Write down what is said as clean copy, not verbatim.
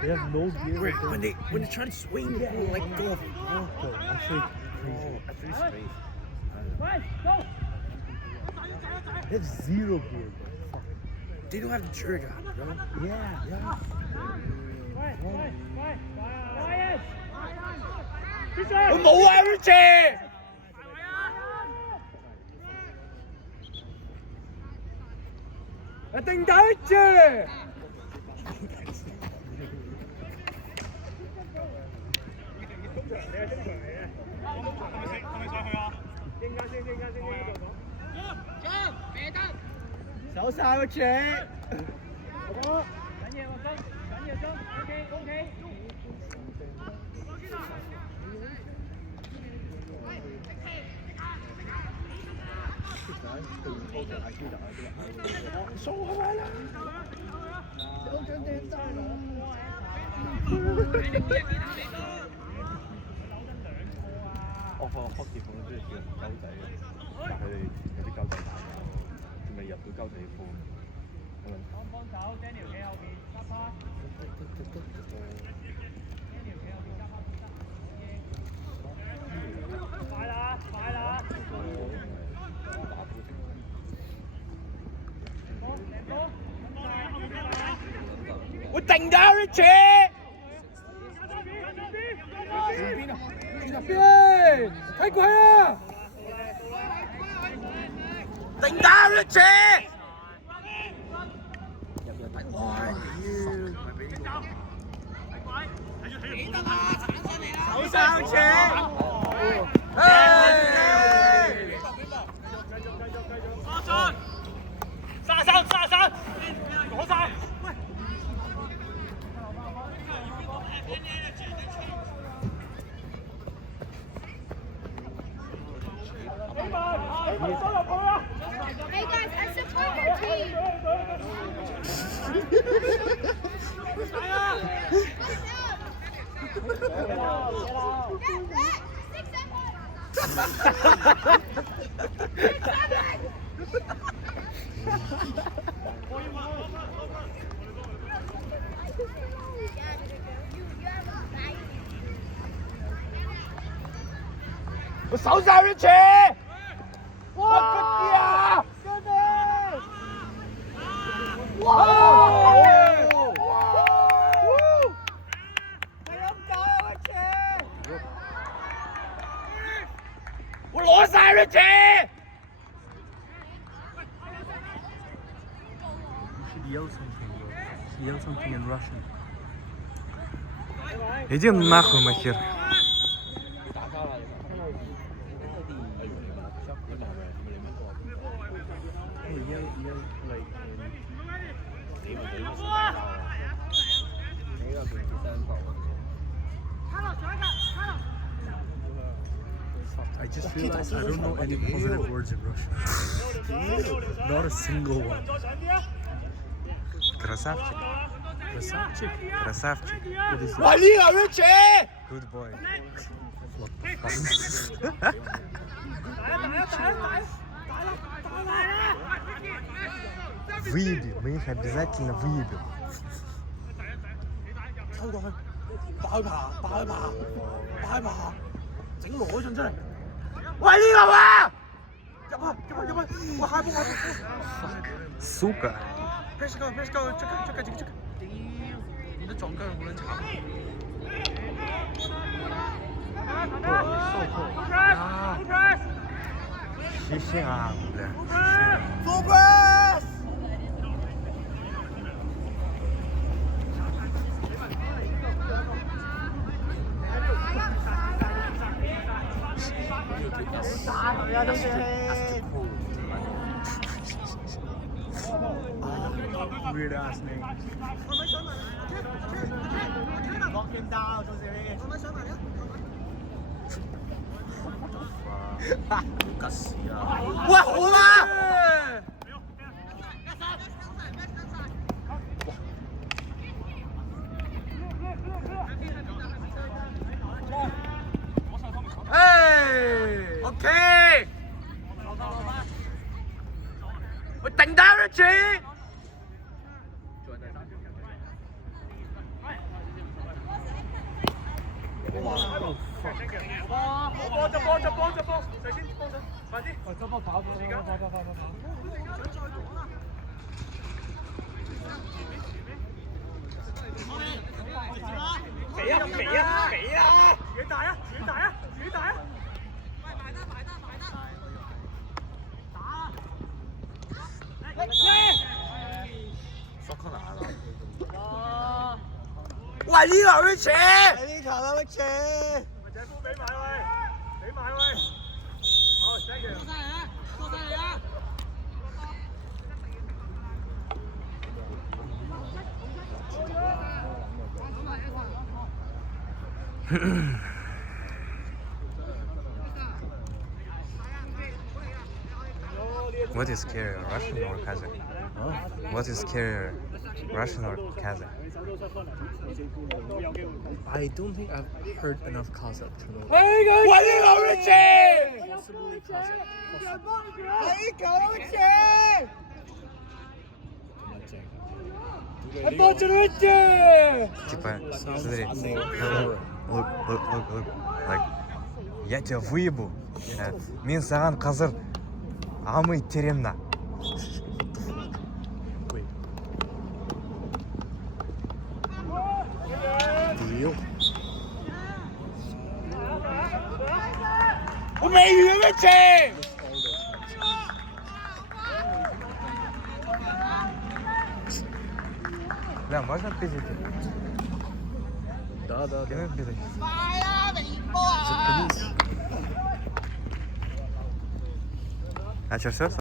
They have no gear. Wait, when they're trying to swing, Yeah, like go. Actually, crazy. That's really strange. They have zero gear, bro. They don't have the trigger, bro. Yeah.冇啊，Richie！一定打住！手晒個住。收開來啦！我放學結放都中意叫人鳩仔，但係佢哋有啲鳩仔大嘅，未入到鳩仔褲。幫手 ，Daniel 企後邊執拍。快啦！快啦！我定咗 Richie！邊？睇佢啊！定打 Richie！手上車！殺手！攞晒！Hey guys, I support your team.我手晒 Richie！ 哇！嗰啲啊！哇！係咁搞 Richie！ 我攞晒 Richie！ You should yell something, bro. Yell something in Russian. Иди нахуй, махер. I just realized I don't know any positive words in Russian. Not a single one. Красавчик. Красавчик. Красавчик. What is it? 喂，呢個 Richie！ Good boy. Выебем. Мы их обязательно выебем. 抽過去，爆爬，整攞進出嚟。喂，呢個啊！入去！喂，下波！ Сука. press 佢，出界！屌，唔得撞鳩好撚慘。Шишиан, бля. Full press！ 打佢啊！都算。Weird ass name. Lock him down，做事。吉屎啊！喂，好啊！OK。我定打一次。喂，呢個位斜，呢球啦，威斜。What is scarier, Russian or Kazakh? What is scarier, Russian or Kazakh? I don't think I've heard enough Kazakh to know. 喂，呢個位斜， Possibly Kazakh. 呢球啦，威斜。Типа, смотри. Look. Like, я тебя выебу. Мен саған қазір амый теремна. Deal. 我美語威斜。 Бля, можно пиздить? Да. Кем пиздить? А что, все?